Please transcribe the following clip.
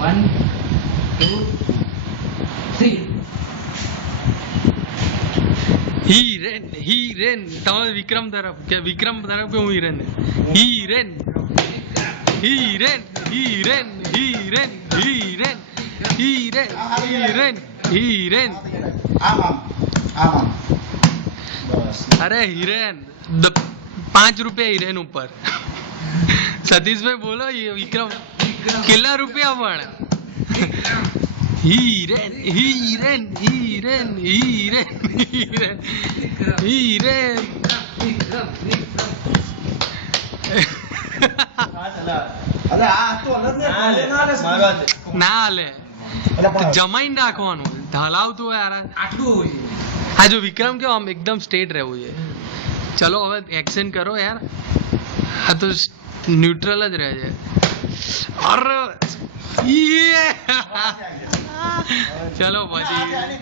1 2 3 હિરેન હિરેન તમારે વિક્રમ તરફ કે હું હિરેન હિરેન હિરેન હિરેન હિરેન હિરેન હિરેન હિરેન હિરેન अरे हिरेन 5 रुपया हिरेन ऊपर सतीश भाई बोलो ये विक्रम कितना रुपया पण हिरेन हिरेन हिरेन हिरेन हिरेन हिरेन ના લે જમાઈને રાખવાનું હલાવતું હોય યાર આટલું હોય હા જો વિક્રમ કેવો આમ એકદમ સ્ટ્રેટ રહેવું છે ચલો હવે એક્શન કરો યાર આ તો ન્યુટ્રલ જ રહે છે અરે ચલો પછી